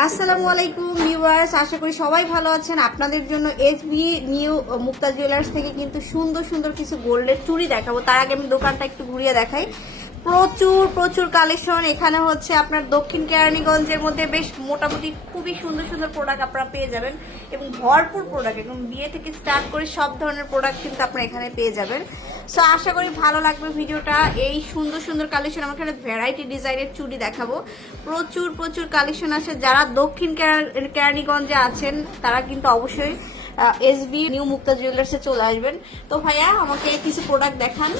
আসসালামু আলাইকুম ভিউয়ার্স, আশা করি সবাই ভালো আছেন। আপনাদের জন্য এসবি নিউ মুক্তা জুয়েলার্স থেকে কিন্তু সুন্দর সুন্দর কিছু গোল্ডের চুড়ি দেখাবো। তার আগে আমি দোকানটা একটু ঘুরিয়ে দেখাই। প্রচুর প্রচুর কালেকশন এখানে হচ্ছে আপনার দক্ষিণ কেরানীগঞ্জের মধ্যে বেশ মোটামুটি খুবই সুন্দর সুন্দর প্রোডাক্ট আপনারা পেয়ে যাবেন এবং ভরপুর প্রোডাক্ট, এবং বিয়ে থেকে স্টার্ট করে সব ধরনের প্রোডাক্ট কিন্তু আপনারা এখানে পেয়ে যাবেন। সো আশা করি ভালো লাগবে ভিডিওটা। এই সুন্দর সুন্দর কালেকশন, আমার এখানে ভ্যারাইটি ডিজাইনের চুড়ি দেখাবো। প্রচুর প্রচুর কালেকশন আছে। যারা দক্ষিণ কেরানীগঞ্জে আছেন তারা কিন্তু অবশ্যই এসবি নিউ মুক্তা জুয়েলার্সে চলে আসবেন। তো ভাইয়া আমাকে কিছু প্রোডাক্ট দেখান।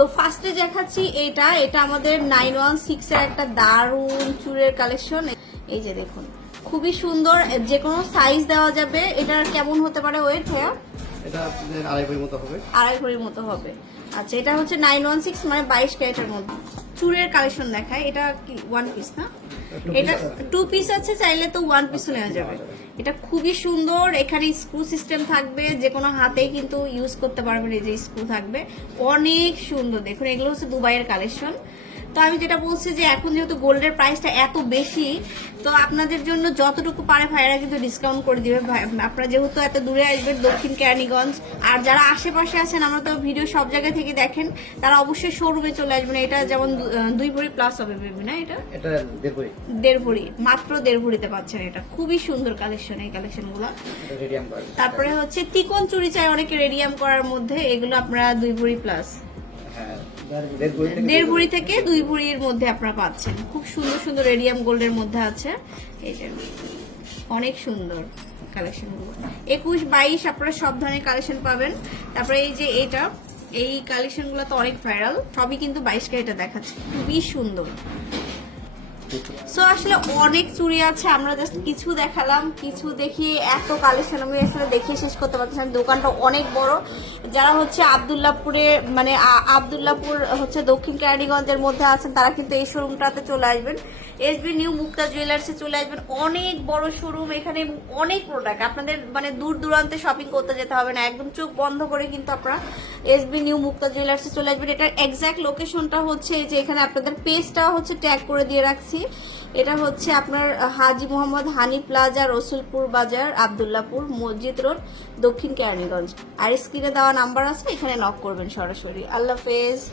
তো ফার্স্টে দেখাচ্ছি এটা আমাদের 916 এর একটা দারুণ চুড়ের কালেকশন। এই যে দেখুন, খুবই সুন্দর, যে কোনো সাইজ দেওয়া যাবে। এটার কেমন হতে পারে ওয়েট ভাইয়া? এটা আড়াই ভরির মতো হবে। আড়াই ভরির মতো হবে। আচ্ছা, এটা হচ্ছে 916 মানে 22 ক্যারেটের মধ্যে চুড়ের কালেকশন দেখায়। এটা কি ওয়ান পিস না? এটা টু পিস আছে, চাইলে তো ওয়ান পিসও নেওয়া যাবে। এটা খুবই সুন্দর। এখানে স্ক্রু সিস্টেম থাকবে, যে কোনো হাতেই কিন্তু ইউজ করতে পারবেন। এই যে স্ক্রু থাকবে, অনেক সুন্দর। দেখুন, এগুলো হচ্ছে দুবাইয়ের কালেকশন। তো আমি যেটা বলছি যে এখন যেহেতু গোল্ডের প্রাইসটা এত বেশি, তো আপনাদের জন্য যতটুকু পারে ভাইরা কিন্তু ডিসকাউন্ট করে দিবে। আপনারা যেহেতু এত দূরে আসবেন দক্ষিণ কেরানীগঞ্জ, আর যারা আশেপাশে আছেন, আমরা তো ভিডিও সব জায়গা থেকে দেখেন, তারা অবশ্যই শোরুমে চলে আসবেন। এটা যেমন 2 ভরি প্লাস হবে বেবি না? এটা 1.5 ভরি, মাত্র 1.5 ভরিতে পাচ্ছেন। এটা খুবই সুন্দর কালেকশন, এই কালেকশনগুলো। তারপরে হচ্ছে তিকোন চুড়ি চাই অনেকে রেডিয়াম করার মধ্যে, এগুলো আপনারা 2 ভরি প্লাস, 1.5 ভরি থেকে 2 ভরির মধ্যে আপনারা পাচ্ছেন। খুব সুন্দর সুন্দর রেডিয়াম গোল্ডের মধ্যে আছে। এই যে অনেক সুন্দর কালেকশন গুলো, 21, 22 আপনারা সব ধরনের কালেকশন পাবেন। তারপরে এই যে এই কালেকশন গুলো তো অনেক ভাইরাল, সবই কিন্তু 22 ক্যারেটে দেখাচ্ছে, খুবই সুন্দর। সো আসলে অনেক চুড়ি আছে, আমরা জাস্ট কিছু দেখালাম, কিছু দেখিয়ে এত কালেকশন আমি আসলে দেখিয়ে শেষ করতে পারতেছিলাম। দোকানটা অনেক বড়। যারা হচ্ছে আব্দুল্লাহপুরে মানে আব্দুল্লাহপুর হচ্ছে দক্ষিণ কেরানীগঞ্জের মধ্যে আছেন, তারা কিন্তু এই শোরুমটাতে চলে আসবেন। এসবি নিউ মুক্তা জুয়েলার্সে চলে আসবেন। অনেক বড় শোরুম এখানে, অনেক প্রোডাক্ট। আপনাদের মানে দূর দূরান্তে শপিং করতে যেতে হবে না, একদম চোখ বন্ধ করে কিন্তু আপনারা এসবি নিউ মুক্তা জুয়েলার্সে চলে আসবেন। এটার এক্সাক্ট লোকেশনটা হচ্ছে এই যে এখানে আপনাদের পেজটা হচ্ছে ট্যাগ করে দিয়ে রাখছি। এটা হচ্ছে আপনার হাজি মোহাম্মদ হানি প্লাজা, রসুলপুর বাজার, আব্দুল্লাহপুর, মসজিদ রোড, দক্ষিণ কেরানীগঞ্জ। আর স্ক্রিনে দেওয়া নাম্বার আছে, এখানে নক করবেন সরাসরি। আল্লাহ হাফেজ।